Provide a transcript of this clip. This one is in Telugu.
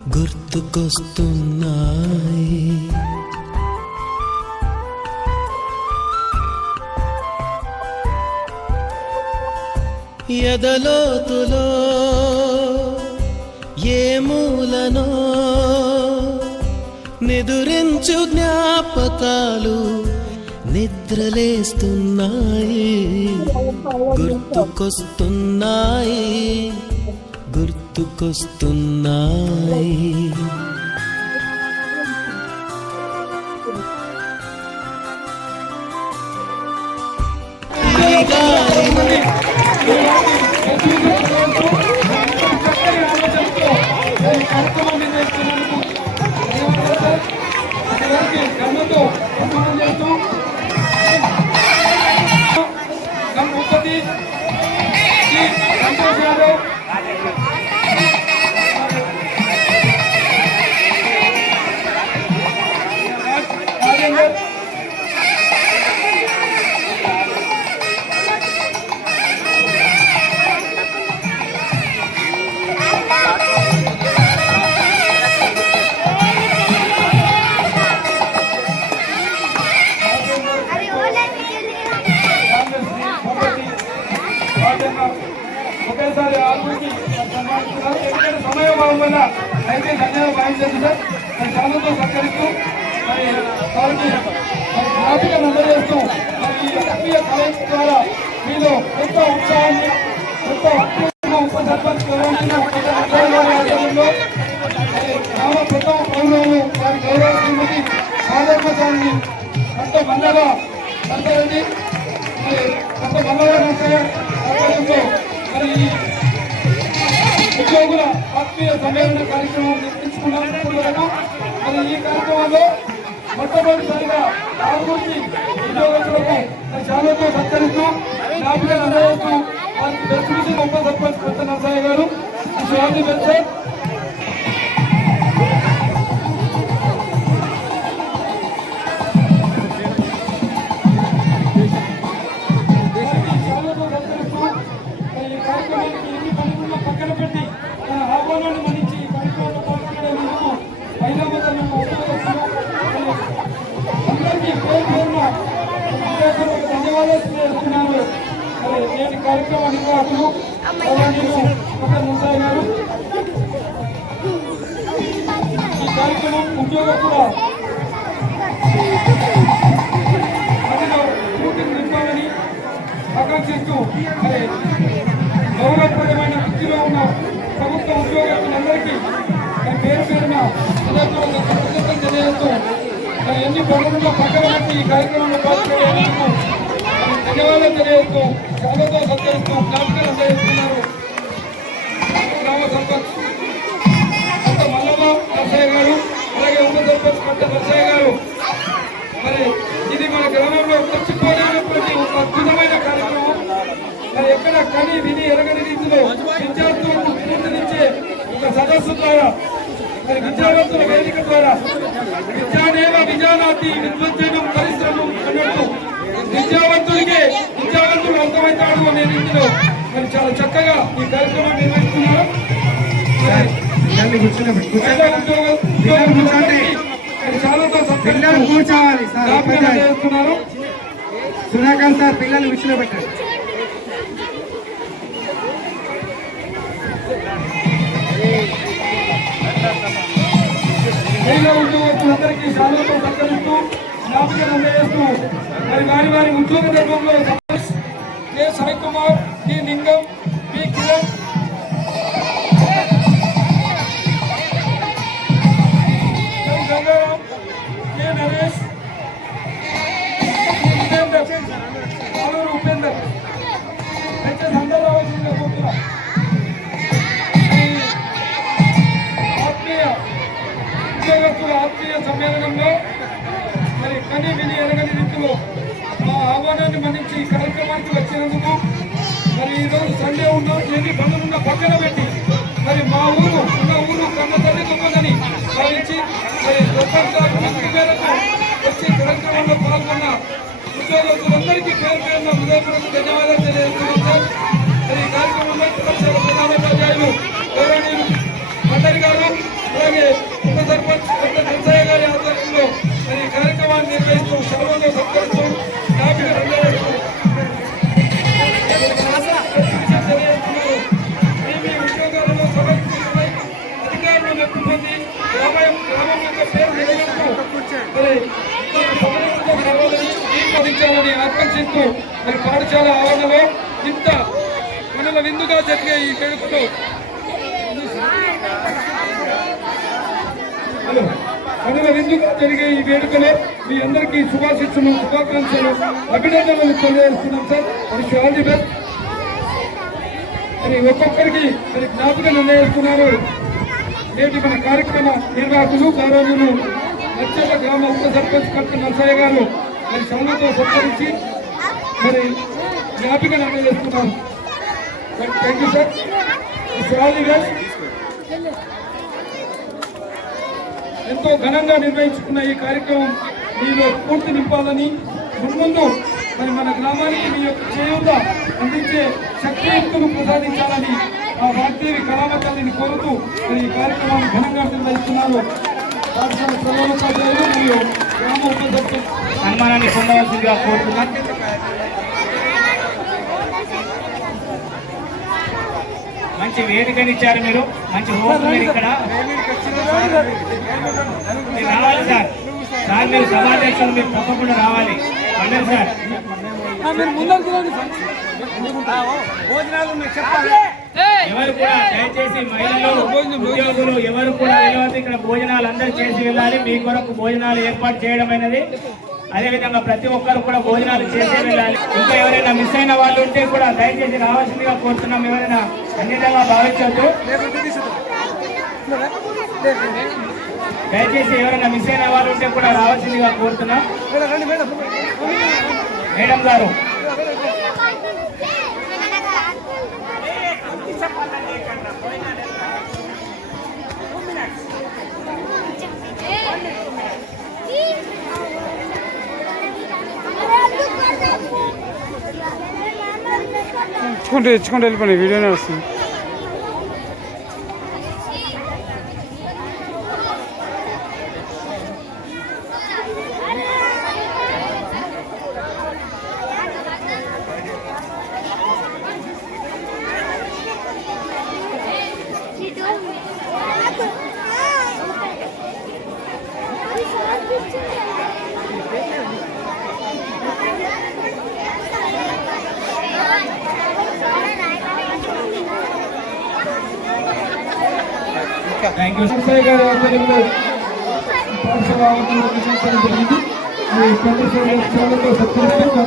గుర్తుకొస్తున్నాయి ఎదలోతులో ఏ మూలనో నిదురించు జ్ఞాపకాలు నిద్రలేస్తున్నాయి గుర్తుకొస్తున్నాయి గుర్తుకొస్తున్నాయి ఒకేసారి ఆరుగురికి సమయం వల్ల అయితే ధన్యవాదాలు భావించారు సార్. ఛానల్తో సత్కరిస్తూ వారికి జ్ఞాపిక అందజేస్తూ ఈ రాష్ట్రీయ కలయిక ద్వారా మీలో ఎంత ఉత్సాహాన్ని ఎంత ఉప సర్పంచ్ ఆధ్వర్యంలో గ్రామ ప్రథమ పౌరులు వారి గౌరవ శ్రీమతి సాధర్మచారిని అంత మల్లగా నర్సరెడ్డి అంత మల్లగా నర్సయ్య ఆధ్వర్యంలో మరి ఈ ఉద్యోగుల ఆత్మీయ సమ్మేళన కార్యక్రమం నిర్వహించుకున్నాం. మరి ఈ కార్యక్రమంలో మొట్టమొదటిసారిగా ఆరుగురికి ఉద్యోగస్తులకు శాలతో సత్కరిస్తూ జ్ఞాపిక నిర్వహిస్తూ వారికి దర్శించి ఉప సర్పంచ్ కొత్త నరసయ్య గారు శివాజీ బెల్సర్ పక్కన పెట్టి తన ఆహ్వానాన్ని మన్నించి కార్యక్రమంలో పాల్గొనడానికి అందరికీ ధన్యవాదాలు తెలియజేస్తున్నాను. నేటి కార్యక్రమ నిర్వాహకులు నరసయ్య గారు, ఈ కార్యక్రమం ఉద్యోగస్తుల నింపాలని ఆకాంక్షిస్తూ గౌరవప్రదమైన వృత్తిలో ఉన్న ప్రభుత్వ ఉద్యోగస్తులందరికీ పేరు పేరున తెలియజేస్తూ ఎన్ని పనుల్లో పక్కన పెట్టి ఈ కార్యక్రమంలో పాల్గొనేందుకు ధన్యవాదాలు తెలియజేస్తూ శాలతో సత్కరిస్తూ జ్ఞాపికలు అందజేస్తున్నారు. గ్రామ సర్పంచ్ కొత్త మల్లమ్మ నరసయ్య గారు, అలాగే ఉప సర్పంచ్ కొత్త నరసయ్య గారు. మరి ఇది మన గ్రామంలో చచ్చిపోయినటువంటి ఒక అద్భుతమైన కార్యక్రమం. మరి ఎక్కడ కని విని ఎరగని రీతిలో విద్యార్థులకు స్ఫూర్తినిచ్చే ఒక సదస్సు ద్వారా, మరి విద్యావంతుల వేదిక ద్వారా విద్యానేవ విజానాతి విద్వజ్జనం పరిశ్రమం అన్నట్టు విద్యావంతుడు అర్థమవుతాడు అనే రీతిలో మరి చాలా చక్కగా ఈ కార్యక్రమం నిర్వహిస్తున్నారు. చాలాతో చేస్తున్నారు. సుధాకర్ సార్ పిల్లలు విషయంలో పెట్టండి. మహిళా ఉద్యోగస్తులందరికీ శాలతో సత్కరిస్తూ జ్ఞాపికలు అందజేస్తూ మరి వారి ఉద్యోగ ధర్మంలో K Sai Kumar, T Lingam, P Kiran, Gangaram, K Naresh, Aluru Upender HS అందరూ రావాల్సిందిగా కోరుతున్నా. ఉద్యోగస్తుల ఆత్మీయ సమ్మేళనంలో మరి కని విని ఎరగని రీతిలో మా ఆహ్వానాన్ని మన్నించి ఈ కార్యక్రమానికి వచ్చినందుకు మరి ఈరోజు సండే ఉన్న ఎన్ని పనులున్న పక్కన పెట్టి మరి మా ఊరు కన్న తల్లి గొప్పదని భావించి మరి మేరకు వచ్చి కార్యక్రమంలో పాల్గొన్న ఉద్యోగస్తులందరికీ పేరు పేరున హృదయపూర్వక ధన్యవాదాలు తెలియజేస్తున్నాం. మరి ఈ కార్యక్రమంలో ప్రధానోపాధ్యాయులు గౌరవనీయులు మండలి గారు, అలాగే అలాగే ఉప సర్పంచ్ కొత్త నరసయ్య గారి ఆధ్వర్యంలో మరి ఈ కార్యక్రమాన్ని నిర్వహిస్తూ శాలువాతో సత్కరిస్తూ జ్ఞాపిక అందజేస్తూ తెలియజేస్తున్నారు. మీ ఉద్యోగాలలో సమర్పితమై అధికారులు మెప్పు పొంది గ్రామం యొక్క పేరు నిలబెడుతూ మరి ఆస్వాదించాలని ఆకాంక్షిస్తూ మరి పాఠశాల ఆవరణలో ఇంత కనుల విందుగా జరిగే ఈ వేడుకలో మీ అందరికీ శుభాకాంక్షలు అభినందనలు తెలియజేస్తున్నాం sir. Wish all the best. మరి ఒక్కొక్కరికి మరి జ్ఞాపక నిర్ణయిస్తున్నారు. నేటి మన కార్యక్రమ నిర్వాహకులు గౌరవులు నచ్చల గ్రామ ఉప సర్పంచ్ కట్ట నరసయ్య గారు మరి శాలువాతో సత్కరించి మరి జ్ఞాపిక అందజేస్తున్నారు. Thank you sir. ఎంతో ఘనంగా నిర్వహించుకున్న ఈ కార్యక్రమం మీలో స్ఫూర్తి నింపాలని మున్ముందు మరి మన గ్రామానికి మీ యొక్క చేయూత అందించే శక్తియుక్తులు ప్రసాదించాలని ఆ వాగ్దేవి కళామ తల్లిని కోరుతూ మరి ఈ కార్యక్రమాన్ని ఘనంగా నిర్వహిస్తున్నారు. పాఠశాల ప్రధానోపాధ్యాయులు మరియు గ్రామ ఉప సర్పంచ్ సన్మానాన్ని పొందవలసిందిగా కోరుతున్నాం. మంచి వేదికనిచ్చారు మీరు, మంచి హోస్ట్ మీరు ఇక్కడ మీరు రావాలి సార్. సార్ మీరు సభాధ్యక్షులు, మీరు తప్పకుండా రావాలి. పండర్ సార్ ఎవరు కూడా దయచేసి మహిళలు ఉద్యోగులు ఎవరు కూడా వెళ్ళవద్దు. ఇక్కడ భోజనాలు అందరూ చేసి వెళ్ళాలి. మీ కొరకు భోజనాలు ఏర్పాటు చేయడం అనేది, అదేవిధంగా ప్రతి ఒక్కరు కూడా భోజనాలు చేసి వెళ్ళాలి. ఇంకా ఎవరైనా మిస్ అయిన వాళ్ళు ఉంటే కూడా దయచేసి రావాల్సిందిగా కోరుతున్నాం. ఎవరైనా అన్నితంగా భావించవద్దు. దయచేసి ఎవరైనా మిస్ అయిన వాళ్ళు ఉంటే కూడా రావాల్సిందిగా కోరుతున్నాం. మేడం గారు ఇచ్చుకుంటూ వెళ్ళిపోయి వీడియోనే వస్తుంది. Thank you. నరసయ్య గారి ఆధ్వర్యంలో పాఠశాల ఆవరణలో నిర్వహించడం జరిగింది. ఈ పెద్ద శాలువాతో సత్కరిస్తూ